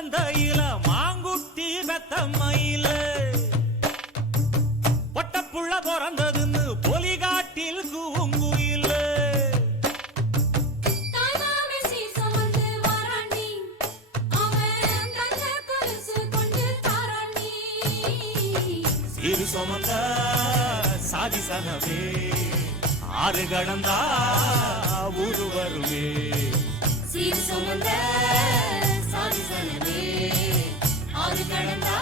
மந்தையில மாங்குட்டி பெத்தம்மையில பொட்டப்புள்ள பிறந்ததுன்னு பொலிகாட்டில் கூங்குயில சீரு சுமந்த சாதி சனவே ஆறு கடந்தா ஊரு வருவே சீர் சுமந்த சாதி சனமே ஆறு கடந்தா